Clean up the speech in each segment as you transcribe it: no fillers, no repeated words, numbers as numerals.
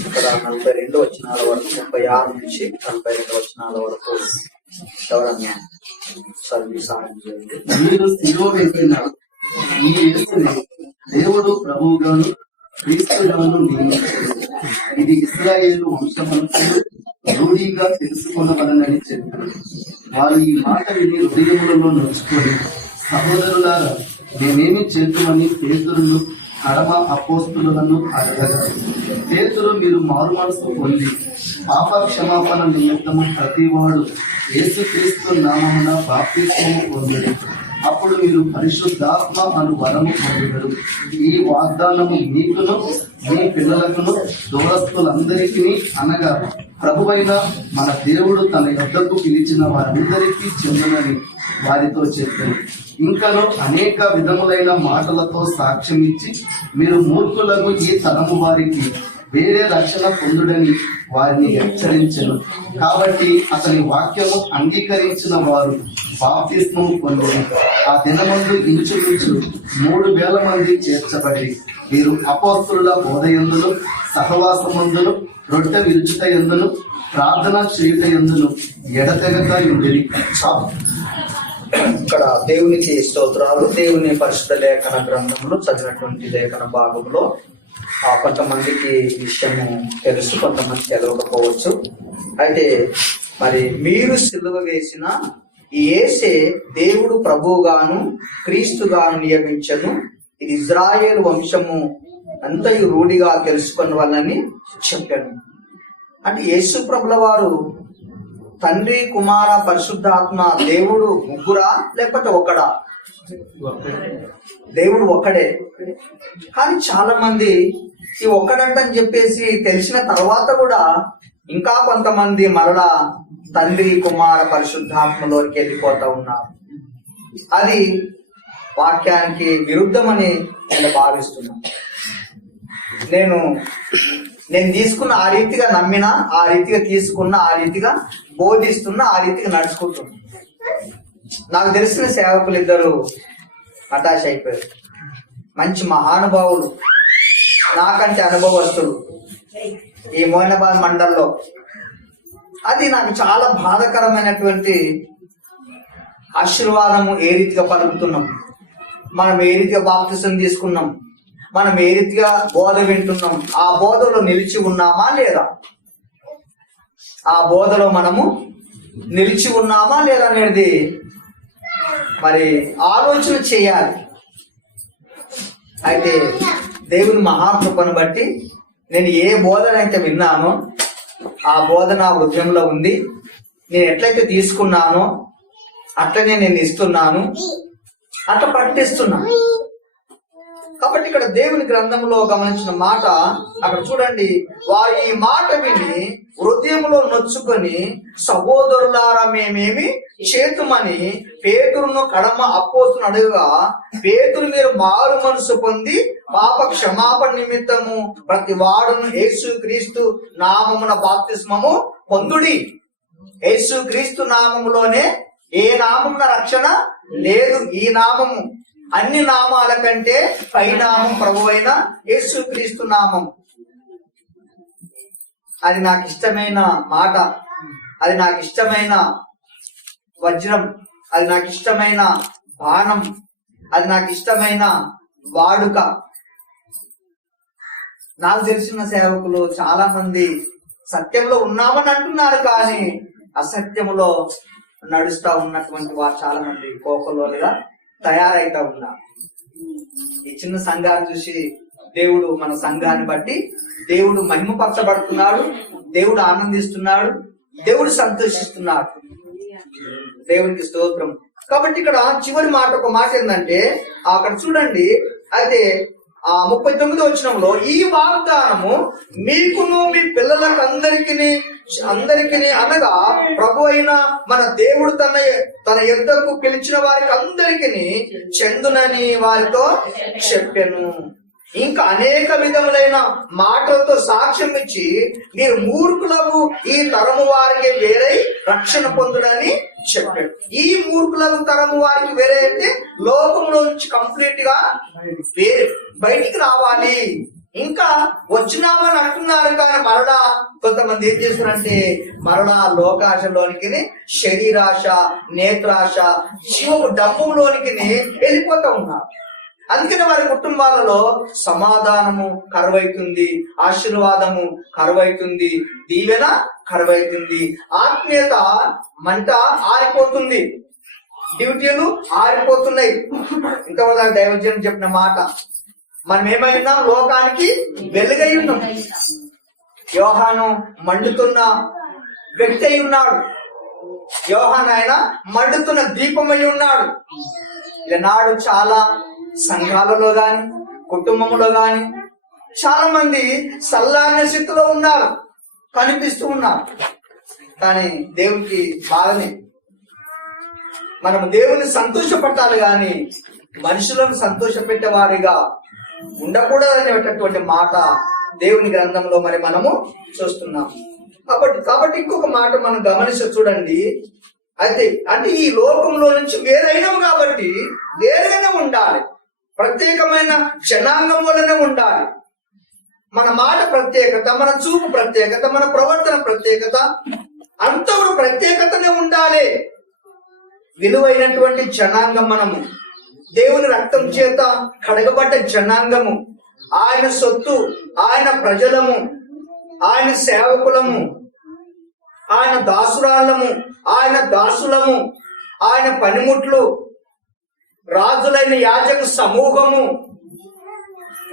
ఇక్కడ 42 వచనాల వరకు, 36 నుంచి 42 వచనాల వరకు ఎవరన్నా చదివి సహాయం చేయండి. మీరు శిలువ వేసిన ఈ యేసుని దేవుడు ప్రభువుగాను క్రీస్తుగాను నియమించాడు. ఇది ఇశ్రాయేలు వంశమంతులు రూఢిగా తెలుసుకొనవలనని చెప్పారు. వారు ఈ మాట విని హృదయములలో నడుచుకొని, సహోదరులారా, మేమేమి చేద్దామని పేతురును కడమ అపోస్తులను అడగగా, పేతురు, మీరు మారు మనసు పొంది పాప క్షమాపణ నిమిత్తము ప్రతివాడు యేసుక్రీస్తు నామమున బాప్తిస్మము పొందుడు, అప్పుడు మీరు పరిశుద్ధాత్మ అను వరము పొందుతారు. ఈ వాగ్దానము మీకును మీ పిల్లలకును దూరస్తులందరికీ, అనగా ప్రభువైన మన దేవుడు తన యొద్దకు పిలిచిన వారందరికీ చెందునని వారితో చెప్పారు. ఇంకను అనేక విధములైన మాటలతో సాక్ష్యం ఇచ్చి, మీరు మూర్ఖులకు ఈ తరము వారికి వేరే రక్షణ పొందుడని వారిని హెచ్చరించను. కాబట్టి అతని వాక్యము అంగీకరించిన వారు బాప్తిస్మము పొందిన ఆ దినమందు ఇంచుమించు 3,000 మంది చేర్చబడి, వీరు అపోస్తలుల బోధయందును, సహవాసమందును, రొట్టె విరుచుట యందును, ప్రార్థన చేయుట యందును ఎడతెగక ఉండేది. ఇక్కడ దేవునికి స్తోత్రాలు. దేవుని పరిశుద్ధ లేఖన గ్రంథంలో చదివినటువంటి లేఖన భాగంలో కొంతమందికి విషయము తెలుసు, కొంతమందికి తెలియకపోవచ్చు. అయితే మరి మీరు సిలువ వేసిన ఈ యేసే దేవుడు ప్రభువుగాను క్రీస్తుగాను నియమించను, ఇది ఇజ్రాయేలు వంశము అంతయు రూఢిగా తెలుసుకున్న వాళ్ళని చెప్పాను. అంటే యేసు ప్రభుల వారు తండ్రి, కుమార, పరిశుద్ధాత్మ దేవుడు ముగ్గురా లేకపోతే ఒకడా? దేవుడు ఒక్కడే. కానీ చాలా మంది ఈ ఒక్కడంటని చెప్పేసి తెలిసిన తర్వాత కూడా ఇంకా కొంతమంది మరలా తండ్రి, కుమార, పరిశుద్ధాత్మలోకి వెళ్ళిపోతా ఉన్నారు. అది వాక్యానికి విరుద్ధమని నేను భావిస్తున్నాను. నేను తీసుకున్న ఆ రీతిగా నమ్మినా, ఆ రీతిగా తీసుకున్న, ఆ రీతిగా బోధిస్తున్నా, ఆ రీతిగా నడుచుకుంటున్నా. నాకు తెలిసిన సేవకులు ఇద్దరు అటాచ్ అయిపోయారు. మంచి మహానుభావులు, నాకంటే అనుభవస్తులు ఈ మోయినాబాద్ మండల్లో. అది నాకు చాలా బాధాకరమైనటువంటి ఆశీర్వాదము. ఏ రీతిగా పలుకుతున్నాం, మనం ఏ రీతిగా బాప్తిసం తీసుకున్నాం, మనం ఏ రీతిగా బోధ వింటున్నాం, ఆ బోధలో నిలిచి ఉన్నామా లేదా, ఆ బోధలో మనము నిలిచి ఉన్నామా లేదా అనేది మరి ఆలోచన చేయాలి. అయితే దేవుని మహాకృపను బట్టి నేను ఏ బోధన అయితే విన్నానో ఆ బోధ నా హృదయంలో ఉంది. నేను ఎట్లయితే తీసుకున్నానో అట్లనే నేను ఇస్తున్నాను, అట్లా పట్టిస్తున్నాను. కాబట్టి ఇక్కడ దేవుని గ్రంథంలో గమనించిన మాట అక్కడ చూడండి, వారు ఈ మాట విని హృదయంలో నొచ్చుకొని, సహోదరులారా, మేమేమి చేతుమని పేతురును కడమ అపోస్తులను అడుగగా, పేతురు, మీరు మారు మనసు పొంది పాప క్షమాపణ నిమిత్తము ప్రతి వాడును యేసు క్రీస్తు నామమున బాప్తిస్మము పొందుడి. యేసు క్రీస్తు నామములోనే ఏ నామమున రక్షణ లేదు. ఈ నామము అన్ని నామాల కంటే పై నామం ప్రభువైన యేసు క్రీస్తు నామం. అది నాకు ఇష్టమైన మాట, అది నాకు ఇష్టమైన వజ్రం, అది నాకు ఇష్టమైన బాణం, అది నాకు ఇష్టమైన వాడుక. నాకు తెలిసిన సేవకులు చాలా మంది సత్యంలో ఉన్నామని అంటున్నారు, కానీ అసత్యంలో నడుస్తా ఉన్నటువంటి వారు చాలా మంది కోకలోలుగా తయారైతా ఉన్నారు. ఈ చిన్న సంఘాన్ని చూసి దేవుడు, మన సంఘాన్ని బట్టి దేవుడు మహిమపరచబడుతున్నాడు, దేవుడు ఆనందిస్తున్నాడు, దేవుడు సంతోషిస్తున్నాడు. దేవునికి స్తోత్రం. కాబట్టి ఇక్కడ చివరి మాట, ఒక మాట ఏంటంటే అక్కడ చూడండి, అయితే 39వ వచనంలో, ఈ వాగ్దానము మీకును మీ పిల్లలకు అందరికీ అనగా ప్రభు అయిన మన దేవుడు తన యొద్దకు పిలిచిన వారికి అందరికీ చెందునని వారితో చెప్పెను. ఇంకా అనేక విధములైన మాటలతో సాక్ష్యం ఇచ్చి, మీరు మూర్ఖులకు ఈ తరము వారికి వేరే రక్షణ పొందుడని చెప్పాడు. ఈ మూర్ఖులకు తరము వారికి వేరే అంటే లోకంలో నుంచి కంప్లీట్ గా వేరే బయటికి రావాలి. ఇంకా వచ్చినామని అంటున్నారు కానీ మరలా కొంతమంది ఏం చేస్తున్నారంటే మరలా లోకాశలోనికి, శరీరాశ, నేత్రాశ, జీవపు డబ్బులోనికి వెళ్ళిపోతూ ఉన్నారు. అందుకని వారి కుటుంబాలలో సమాధానము కరువైతుంది, ఆశీర్వాదము కరువైతుంది, దీవెన కరువైతుంది, ఆత్మీయత మంట ఆరిపోతుంది, డ్యూటీలు ఆరిపోతున్నాయి. ఇంతవరకు దైవజనం చెప్పిన మాట, మనం ఏమై ఉన్నాం? లోకానికి వెలుగై ఉన్నాం. యోహాను మండుతున్న వ్యక్తి అయి ఉన్నాడు. యోహాను ఆయన మండుతున్న దీపమై ఉన్నాడు. ఈనాడు చాలా సంఘాలలో గాని కుటుంబంలో గాని చాలా మంది సల్లాన స్థితిలో ఉన్నారు, కనిపిస్తూ ఉన్నారు. కానీ దేవునికి బాధనే. మనము దేవుని సంతోషపెట్టాలి గాని మనుషులను సంతోషపెట్టే వారిగా ఉండకూడదనేటటువంటి మాట దేవుని గ్రంథంలో మరి మనము చూస్తున్నాం. కాబట్టి ఇంకొక మాట మనం గమనించి చూడండి. అయితే అంటే ఈ లోకంలో నుంచి వేరైనాము కాబట్టి వేరుగానే ఉండాలి, ప్రత్యేకమైన జనాంగం వల్లనే ఉండాలి. మన మాట ప్రత్యేకత, మన చూపు ప్రత్యేకత, మన ప్రవర్తన ప్రత్యేకత, అంతా కూడా ప్రత్యేకతనే ఉండాలి. విలువైనటువంటి జనాంగం మనము, దేవుని రక్తం చేత కడగబడ్డ జనాంగము, ఆయన సొత్తు, ఆయన ప్రజలము, ఆయన సేవకులము, ఆయన దాసురాళ్ళము, ఆయన దాసులము, ఆయన పనిముట్లు, రాజులైన యాజక సమూహము.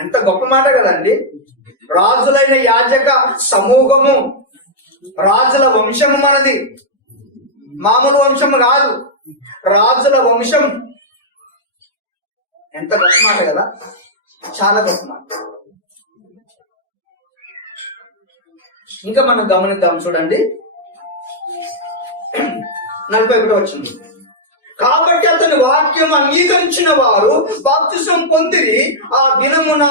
ఎంత గొప్ప మాట కదండి! రాజులైన యాజక సమూహము, రాజుల వంశము మనది, మామూలు వంశము కాదు, రాజుల వంశం. ఎంత గొప్ప మాట కదా, చాలా గొప్ప మాట. ఇంకా మనం గమనిద్దాం చూడండి, 41 వచ్చింది. కాబట్టి అతని వాక్యం అంగీకరించిన వారు బాప్తిసం పొందిరి. ఆ దినమున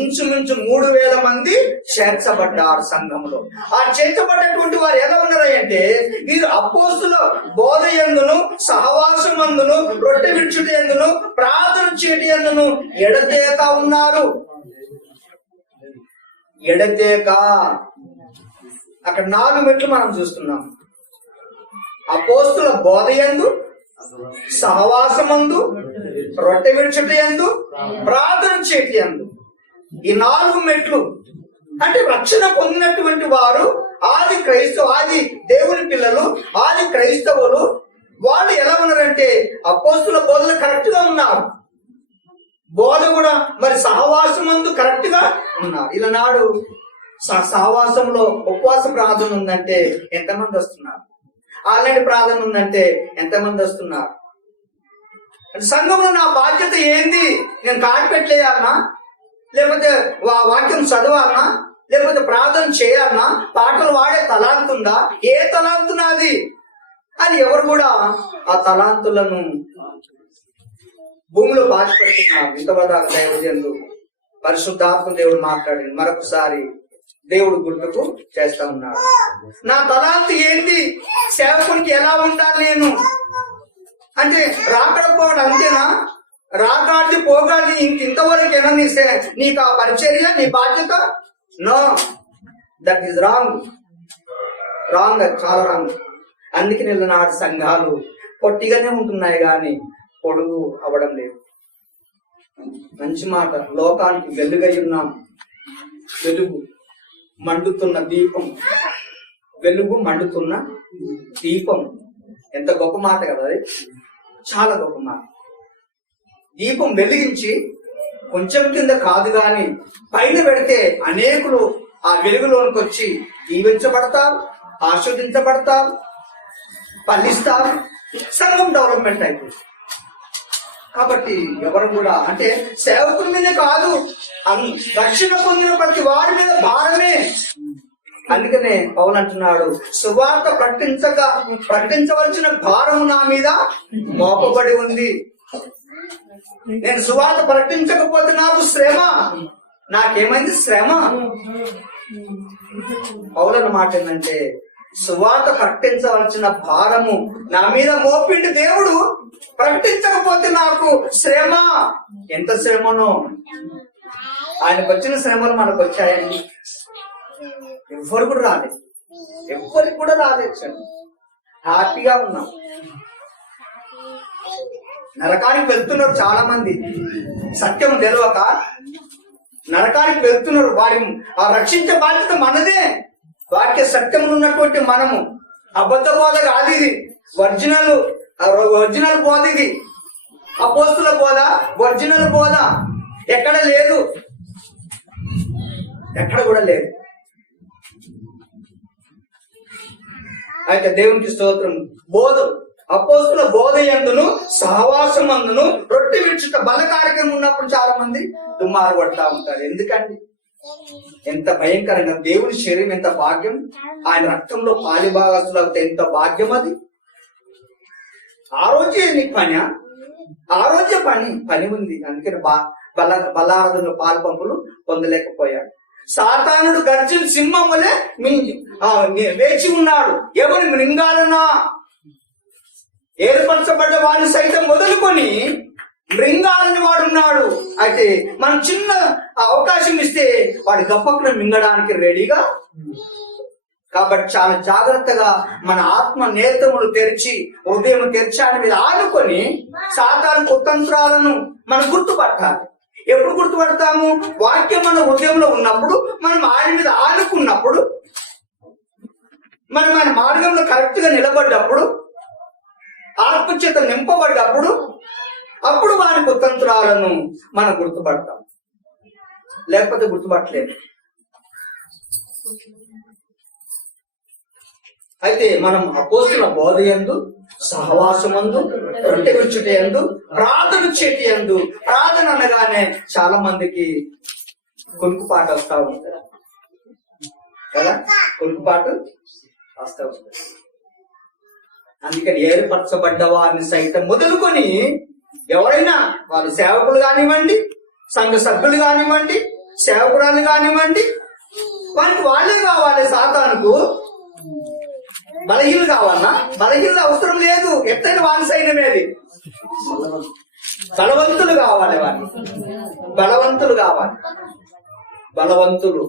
ఇంచుమించు 3000 మంది చేర్చబడ్డారు సంఘంలో. ఆ చేర్చబడ్డటువంటి వారు ఎలా ఉన్నారంటే, వీరు అపోస్తుల బోధ యందును, సహవాసమందును, రొట్టె విడుచుట యందును, ప్రార్థన చేయట యందును ఎడతేక ఉన్నారు. ఎడతేక. అక్కడ 4 మెట్లు మనం చూస్తున్నాం. అపోస్తుల బోధ యందు, సహవాసమందు, రొట్టె విడుచుట యందు, ప్రార్థన చేయట యందు. ఈ 4 మెట్లు అంటే రక్షణ పొందినటువంటి వారు, ఆది దేవుని పిల్లలు, ఆది క్రైస్తవులు, వాళ్ళు ఎలా ఉన్నారంటే అపోస్తుల బోధలు కరెక్ట్ గా ఉన్నారు. బోధ కూడా మరి సహవాసమందు కరెక్ట్ గా ఉన్నారు. ఇలా నాడు సహవాసంలో ఉపవాస ప్రార్థన ఉందంటే ఎంతమంది వస్తున్నారు? ఆల్రెడీ ప్రార్థన ఉందంటే ఎంతమంది వస్తున్నారు? సంఘంలో నా బాధ్యత ఏంది? నేను కాటి పెట్టలేయాలనా, లేకపోతే వాక్యం చదవాలనా, లేకపోతే ప్రార్థన చేయాలనా, పాటలు వాడే తలాంతుందా, ఏ తలాంతు నాది అని ఎవరు కూడా ఆ తలాంతులను భూమిలో పాచిపెడుతున్నారు. ఇంతవరకు దైవజనులు పరిశుద్ధాత్మ దేవుడు మాట్లాడి మరొకసారి దేవుడు గుర్తుకు చేస్తా ఉన్నాడు. నా తలాంతు ఏంటి? సేవకునికి ఎలా ఉండాలి నేను అంటే రాకడ పోవడం అంతేనా? రాకాడి పోగాలి ఇంతవరకేనా నీకు ఆ పరిచర్య, నీ బాధ్యత? No, that is wrong. చాలా రాంగ్. అందుకే నిన్ననాడు సంఘాలు పొట్టిగానే ఉంటున్నాయి కానీ పొడుగు అవ్వడం లేదు. మంచి మాట. లోకానికి వెలుగై ఉన్నాం. వెలుగు మండుతున్న దీపం, వెలుగు మండుతున్న దీపం. ఎంత గొప్ప మాట కదా అది, చాలా గొప్ప మాట. దీపం వెలిగించి కొంచెం కింద కాదు గాని పైన పెడితే అనేకులు ఆ వెలుగులోనికి వచ్చి దీవించబడతారు, ఆస్వాదించబడతారు, ఫలిస్తారు, సంఘం డెవలప్మెంట్ అయిపోయింది. కాబట్టి ఎవరు కూడా అంటే సేవకుల మీద కాదు, రక్షణ పొందిన ప్రతి వారి మీద భారమే. అందుకనే పౌలు అంటున్నాడు, సువార్త ప్రకటించవలసిన భారము నా మీద మోపబడి ఉంది. నేను సువార్త ప్రకటించకపోతే నాకు శ్రమ. నాకేమైంది? శ్రమ. పౌలను మాట ఏంటంటే, సువార్త ప్రకటించవలసిన భారము నా మీద మోపిండి దేవుడు, ప్రకటించకపోతే నాకు శ్రమ. ఎంత శ్రమనో ఆయనకు వచ్చిన శ్రమలు మనకు వచ్చాయండి? ఎవ్వరు కూడా రాలేదు, ఎవ్వరికి కూడా రాలేదు. హ్యాపీగా ఉన్నాం. నరకానికి వెళ్తున్నారు చాలా మంది, సత్యం తెలియక నరకానికి వెళ్తున్నారు. వాడి ఆ రక్షించే బాధ్యత మనదే. వాక్య సత్యములు ఉన్నటువంటి మనము. అబద్ధ బోధ కాదు ఇది, ఒరిజినల్ బోధ ఇది. అపోస్తుల బోధ, ఒరిజినల్ బోధ ఎక్కడ లేదు, ఎక్కడ కూడా లేదు. అయితే దేవునికి స్తోత్రం. అపోస్తుల బోధ యందును సహవాసం అందును రొట్టె విరుచుట బల కార్యక్రమం ఉన్నప్పుడు చాలా మంది దుమ్మారు పడతా ఉంటారు. ఎందుకండి? ఎంత భయంకరంగా! దేవుని శరీరం ఎంత భాగ్యం, ఆయన రక్తంలో పాలిభాగస్తులు అవుతే ఎంత భాగ్యం అది. ఆ రోజే నీకు ఆ రోజే పని ఉంది. అందుకని బలారాధనలో పాలు పంపులు పొందలేకపోయాడు. సాతానుడు గర్జన సింహం వలె వేచి ఉన్నాడు. ఎవరి మృంగాలనా? ఏర్పరచబడ్డ వాడిని సైతం మొదలుకొని మృంగాలని వాడున్నాడు. అయితే మనం చిన్న అవకాశం ఇస్తే వాడి గప్పకును మింగడానికి రెడీగా. కాబట్టి చాలా జాగ్రత్తగా మన ఆత్మ నేత్రములు తెరిచి, హృదయం తెరిచి ఆయన మీద ఆనుకొని సాతాను కుతంత్రాలను మనం గుర్తుపట్టాలి. ఎప్పుడు గుర్తుపడతాము? వాక్యం మన హృదయంలో ఉన్నప్పుడు, మనం ఆయన మీద ఆనుకున్నప్పుడు, మనం ఆయన మార్గంలో కరెక్ట్ గా నిలబడ్డప్పుడు, ఆత్మచేత నింపబడ్డప్పుడు, అప్పుడు వారి కుతంత్రాలను మనం గుర్తుపడతాం. లేకపోతే గుర్తుపట్టలేదు. అయితే మనం అపోస్తుల బోధ యందు, సహవాసమందు, రొట్టె విరుచుట యందు, ప్రార్థన చేటి యందు. ప్రార్థన అనగానే చాలా మందికి కొనుకుపాటు వస్తా ఉంటుంది కదా, కొనుకుపాటు వస్తా ఉంటుంది. అందుకని ఏర్పరచబడ్డ వారిని సైతం మొదలుకొని ఎవరైనా, వాళ్ళు సేవకులు కానివ్వండి, సంఘ సభ్యులు కానివ్వండి, సేవకురాలు కానివ్వండి, వారికి వాళ్ళే కావాలి. సాతానుకు బలహీనలు కావాలన్నా? బలహీనలు అవసరం లేదు. ఎత్తైన వారి సైన్యమేది. బలవంతులు కావాలి. బలవంతులు కావాలి. బలవంతులు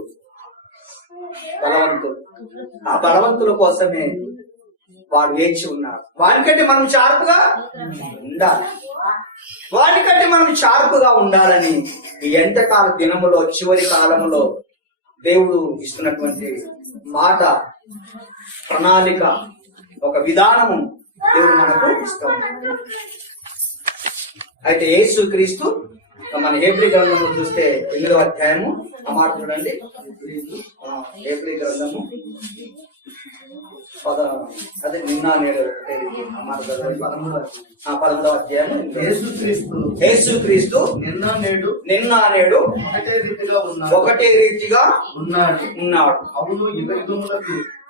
ఆ బలవంతుల కోసమే వాడు వేచి ఉన్నాడు. వానికంటే మనం షార్ప్గా ఉండాలి. వానికంటే మనం షార్ప్గా ఉండాలని ఈ ఎంతకాల దినములో, చివరి కాలములో దేవుడు ఇస్తున్నటువంటి మాట, ప్రణాళిక, ఒక విధానము దేవుడు మనకు ఇస్తాం. అయితే యేసుక్రీస్తు మన హెబ్రీ గ్రంథము చూస్తే 8వ అధ్యాయము ఆ మాట చూడండి. హెబ్రీ గ్రంథము అదే నిన్న నేడు 11వ అధ్యాయం. యేసుక్రీస్తు నిన్న నేడు ఒకటే రీతిగా ఉన్నాడు.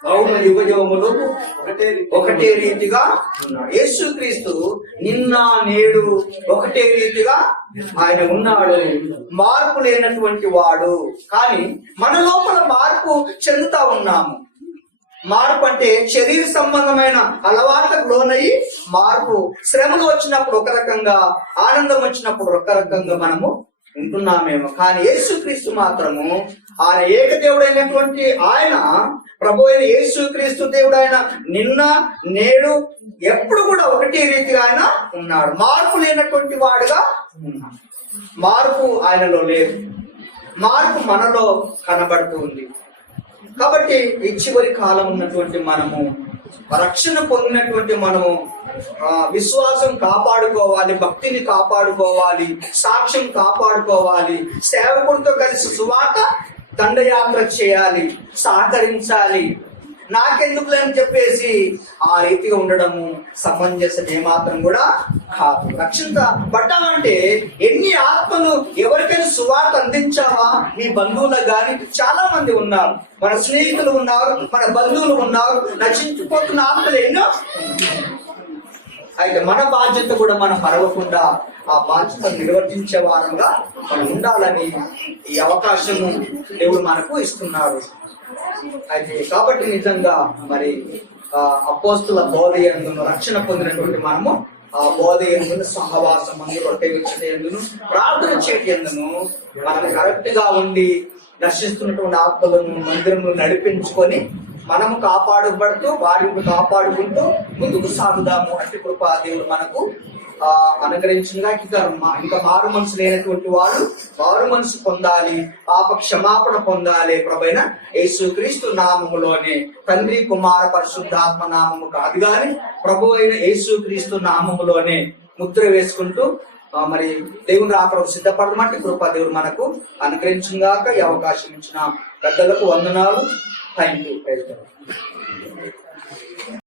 అవును, యుగములు ఒకటే రీతిగా ఉన్నాడు. యేసుక్రీస్తు నిన్న నేడు ఒకటే రీతిగా ఆయన ఉన్నాడు. మార్పు లేనటువంటి వాడు. కానీ మన లోపల మార్పు చెందుతా ఉన్నాము. మార్పు అంటే శరీర సంబంధమైన అలవాట్లకు లోనయ్యి మార్పు. శ్రమలు వచ్చినప్పుడు ఒక రకంగా, ఆనందం వచ్చినప్పుడు ఒక రకంగా మనము ఉంటున్నామేమో. కానీ యేసుక్రీస్తు మాత్రము ఆయన ఏకదేవుడైనటువంటి ఆయన, ప్రభు అయిన యేసుక్రీస్తు దేవుడు ఆయన నిన్న నేడు ఎప్పుడు కూడా ఒకటే రీతిగా ఆయన ఉన్నాడు. మార్పు లేనటువంటి వాడుగా ఉన్నాడు. మార్పు ఆయనలో లేదు. మార్పు మనలో కనబడుతూ ఉంది. కాబట్టి ఈ చివరి కాలం ఉన్నటువంటి మనము, రక్షణ పొందినటువంటి మనము విశ్వాసం కాపాడుకోవాలి, భక్తిని కాపాడుకోవాలి, సాక్ష్యం కాపాడుకోవాలి, సేవకుడితో కలిసి సువార్త దండయాత్ర చేయాలి, సహకరించాలి. నాకెందుకులే అని చెప్పేసి ఆ రీతిగా ఉండడము సమంజసం ఏమాత్రం కూడా కాదు. రక్షణ పడ్డామంటే ఎన్ని ఆత్మలు ఎవరికైనా సువార్త అందించావా? మీ బంధువులకు కానీ చాలా మంది ఉన్నారు, మన స్నేహితులు ఉన్నారు, మన బంధువులు ఉన్నారు, నశించిపోతున్న ఆత్మలు ఎన్నో. అయితే మన బాధ్యత కూడా మనం మరవకుండా ఆ బాధ్యత నిర్వర్తించే వారంగా మనం ఉండాలని ఈ అవకాశము దేవుడు మనకు ఇస్తున్నాడు. అయితే కాబట్టి నిజంగా మరి అపోస్తుల బోధ యందు రక్షణ పొందినటువంటి మనము ఆ బోధ ఎందును, సహవాసం అందు, రొట్టె విచ్చట ఎందును, ప్రార్థన చేయటి ఎందును మనం కరెక్ట్ గా ఉండి నశిస్తున్నటువంటి ఆత్మలను మందిరంలో నడిపించుకొని మనము కాపాడబడుతూ వారిని కాపాడుకుంటూ ముందుకు సాగుదాము. అట్టి కృప దేవుడు మనకు అనుగ్రహించినగా. ఇంకా మారు మనసు లేనటువంటి వారు మారు మనసు పొందాలి, పాప క్షమాపణ పొందాలి. ప్రభైన యేసుక్రీస్తు నామములోనే, తండ్రి కుమార పరిశుద్ధాత్మ నామము కాదు గాని ప్రభు అయిన యేసుక్రీస్తు నామములోనే ముద్ర వేసుకుంటూ మరి దేవుని రాకడ సిద్ధపడమంటే కృప దేవుడు మనకు అనుగ్రహించుగాక. ఈ అవకాశం ఇచ్చిన పెద్దలకు వందనాలు. Thank you.